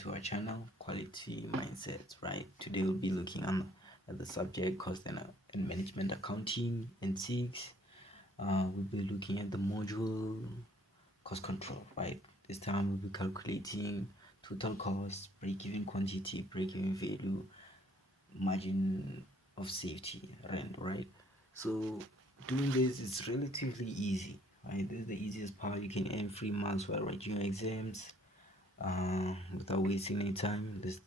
to our channel, Quality Mindsets. Right, today we'll be looking at the subject cost and management accounting and six. We'll be looking at the module cost control. Right, this time we'll be calculating total cost, break-even quantity, break-even value, margin of safety, rent. Right, so doing this is relatively easy. Right, this is the easiest part. You can earn 3 months while writing your exams. Without wasting any time, let's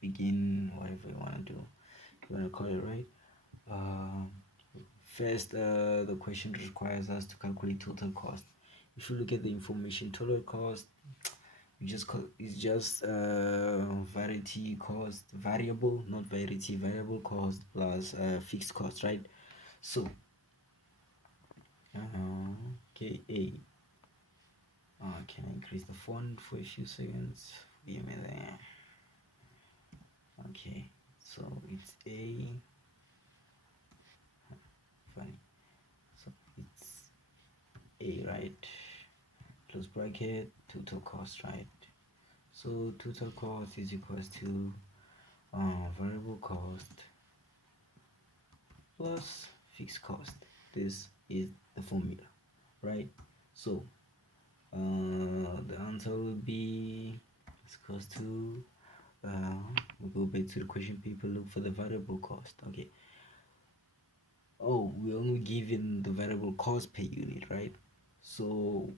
begin. Whatever you want to do, you want to call it, right? uh, First, the question requires us to calculate total cost. If you look at the information, total cost, it's just variety cost, variable, not variety, variable cost plus fixed cost, right? So okay, can I increase the font for a few seconds? Give me there. Okay, so it's funny, so it's a, right? Close bracket, total cost, right? So total cost is equals to variable cost plus fixed cost. This is the formula, right? So the answer will be is equals to we'll go back to the question paper, look for the variable cost. Okay, oh, we're only given the variable cost per unit, right? So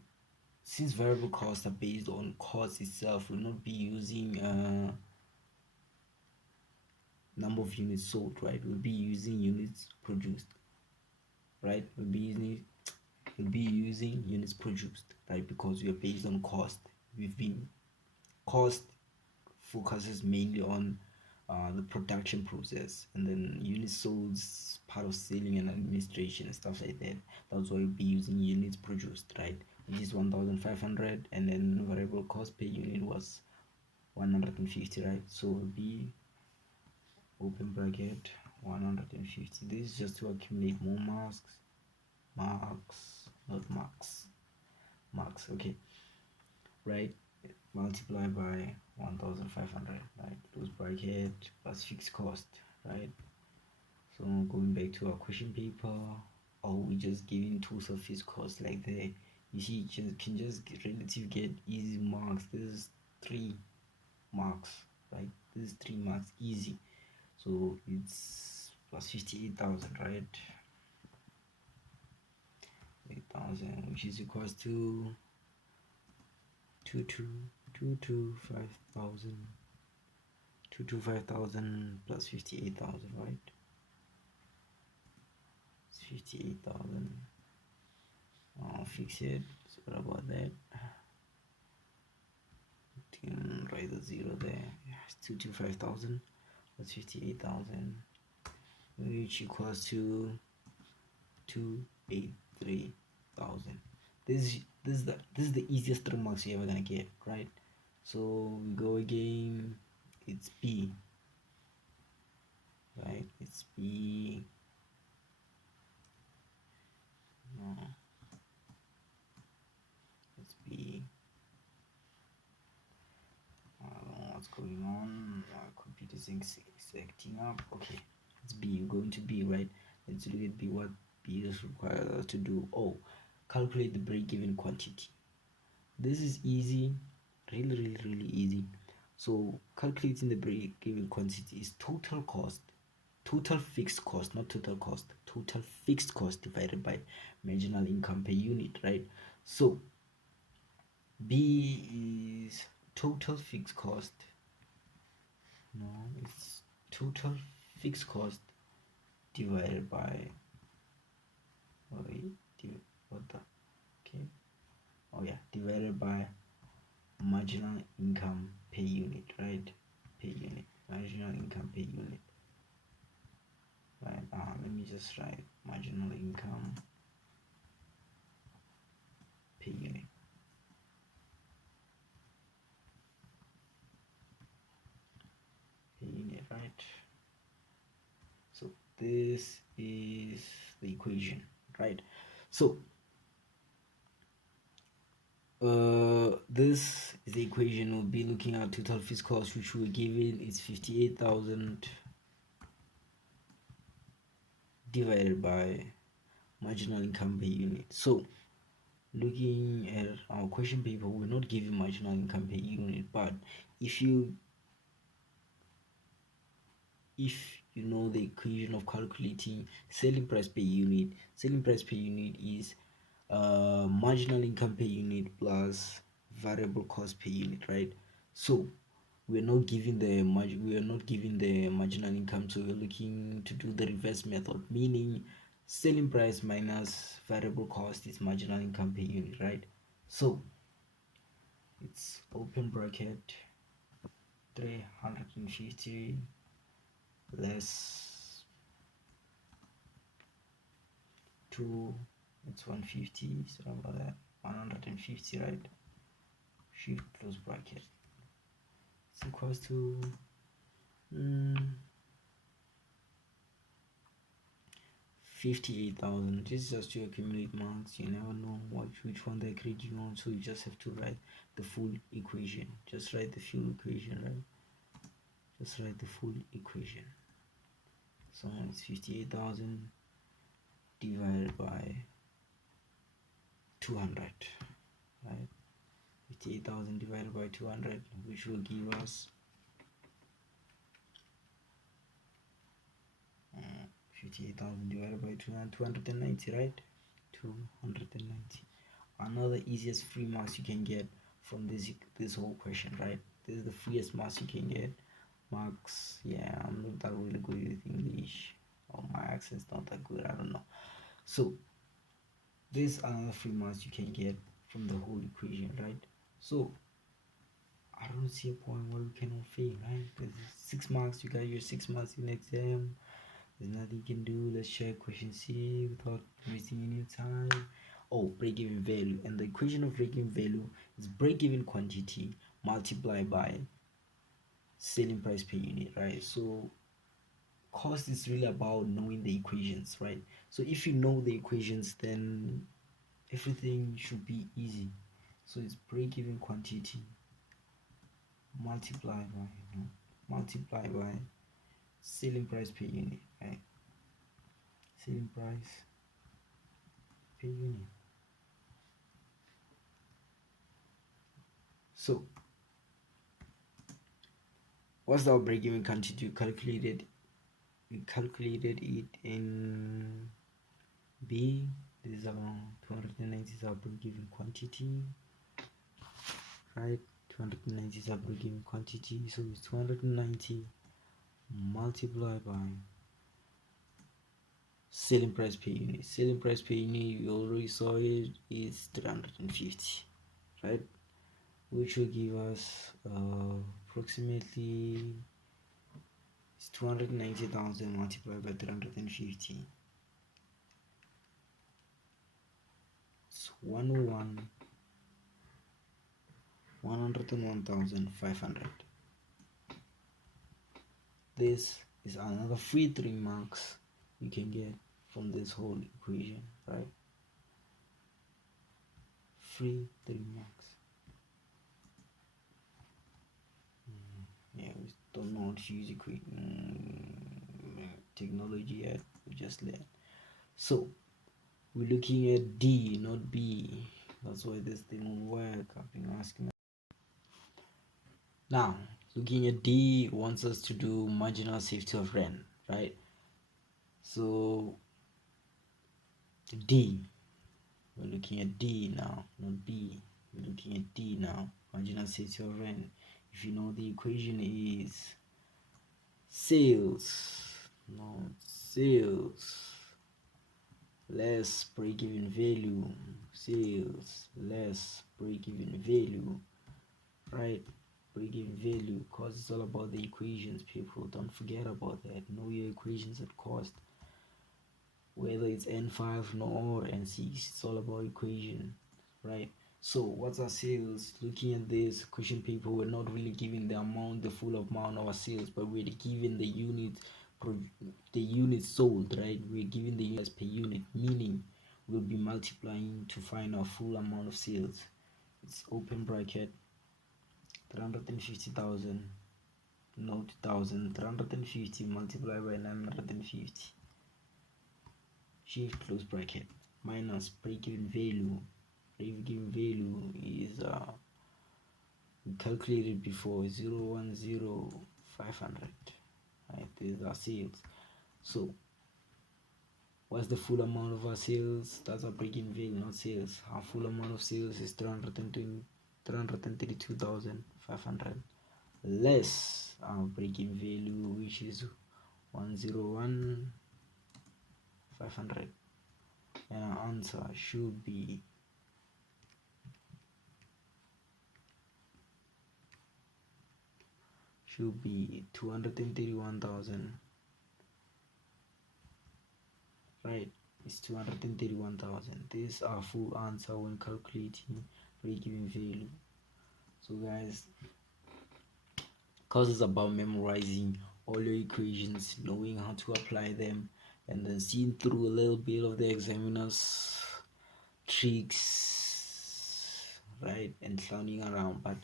since variable costs are based on cost itself, we'll not be using number of units sold, right? We'll be using units produced, right? We'll be using units produced, right? Because we are based on cost. Cost focuses mainly on the production process, and then units sold is part of selling and administration and stuff like that. That's why we'll be using units produced, right? Which is 1,500, and then variable cost per unit was 150, right? So will be open bracket 150. This is just to accumulate more marks, not marks. Okay, right? Multiply by 1,500, right? Close bracket plus fixed cost, right? So going back to our question paper, or we just giving two surface costs like that. You see, you can just get easy marks. This is 3 marks, right? This is 3 marks easy. So it's plus 58,000, right? 8,000, which is equals to 225,000 plus 58,000, right? It's 58,000. I'll fix it. Sorry about that. Can write the zero there. It's 225,000 plus 58,000, which equals to 283,000. This is the easiest 3 marks you're ever gonna get, right? So we go again. It's B, right? It's B. No, it's B. I don't know what's going on. My computer is acting up. Okay, it's B. We're going to B, right? Let's look at B. What B is required us to do. Oh, calculate the break-even quantity. This is easy, really easy. So calculating the break-even quantity is total cost, total fixed cost, not total cost, total fixed cost divided by marginal income per unit, right? So B is total fixed cost. No, it's total fixed cost divided by what the okay, oh yeah, divided by marginal income per unit, right? Per unit, marginal income per unit, right? Let me just write marginal income per unit. Per unit, right? So this is the equation, right? So This is the equation. We'll be looking at total fixed cost, which we're given is 58,000 divided by marginal income per unit. So looking at our question paper, we're not giving marginal income per unit, but if you know the equation of calculating selling price per unit is marginal income per unit plus variable cost per unit, right? So we are not giving the marginal income, so we're looking to do the reverse method, meaning selling price minus variable cost is marginal income per unit, right? So it's open bracket 350 less 2, it's 150, so about that 150, right? Shift close bracket, it's equals to 58,000. This is just to accumulate marks. You never know which one they're grading on, so you just have to write the full equation. Just write the full equation, right? Just write the full equation. So it's 58,000 divided by 200, right? 58,000 divided by 200, which will give us 58,000 divided by 290, right? 290. Another easiest free marks you can get from this whole question, right? This is the freest marks you can get. Marks, yeah, I'm not that really good with English, or my accent's not that good, I don't know. So this another free marks you can get from the whole equation, right? So I don't see a point where we cannot fail, right? There's 6 marks, you got your 6 marks in exam. There's nothing you can do. Let's check question C without wasting any time. Oh, break-even value, and the equation of break-even value is break-even quantity multiplied by selling price per unit, right? So cost is really about knowing the equations, right? So if you know the equations, then everything should be easy. So it's break-even quantity multiplied by selling price per unit, right? Selling price per unit. So what's our break-even quantity? We calculated it in B. This is around 290 is our break-even quantity, right? 290 is our break-even quantity, so it's 290 multiplied by selling price per unit. Selling price per unit, you already saw it, is 350, right? Which will give us approximately 290,000 multiplied by 350. It's 101,500. This is another free 3 marks you can get from this whole equation, right? Free 3 marks. Yeah, we don't know how to use technology yet. We just learn. So we're looking at D, not B. That's why this thing won't work. I've been asking. Now, looking at D wants us to do marginal safety of rent, right? So D, we're looking at D now, not B. We're looking at D now, marginal safety of rent. If you know, the equation is sales less break-even value, sales less break-even value, right? Break-even value, because it's all about the equations, people. Don't forget about that. Know your equations at cost, whether it's N5 or N6. It's all about equation, right? So what's our sales? Looking at this question paper, we're not really giving the full amount of our sales, but we're giving the units sold, right? We're giving the units per unit, meaning we'll be multiplying to find our full amount of sales. It's open bracket 350,000, no 2000, 350 multiplied by 950, shift close bracket, minus break-even value. Break-even value is calculated before 010,500. Right, these are sales. So what's the full amount of our sales? That's our break-even value, not sales. Our full amount of sales is 332,500 less our break-even value, which is 101,500, and our answer should be should be 231,000. Right, it's 231,000. This is our full answer when calculating break-even value. So guys, because it's about memorizing all your equations, knowing how to apply them, and then seeing through a little bit of the examiner's tricks, right, and clowning around. But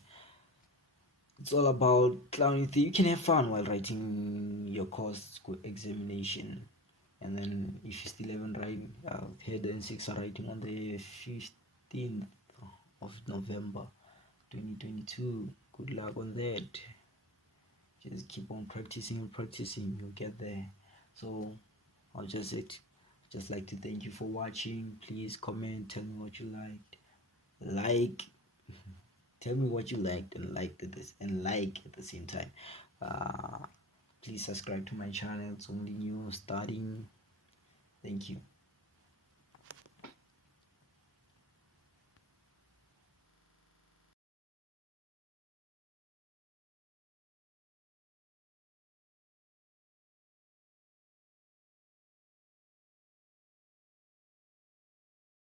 it's all about clowning. You can have fun while writing your course examination. And then if you still haven't written, head and six are writing on the 15th of November 2022. Good luck on that. Just keep on practicing and practicing, you'll get there. So I'll just like to thank you for watching. Please comment, tell me what you liked, tell me what you liked and liked this and like at the same time. Please subscribe to my channel. It's only new starting. Thank you.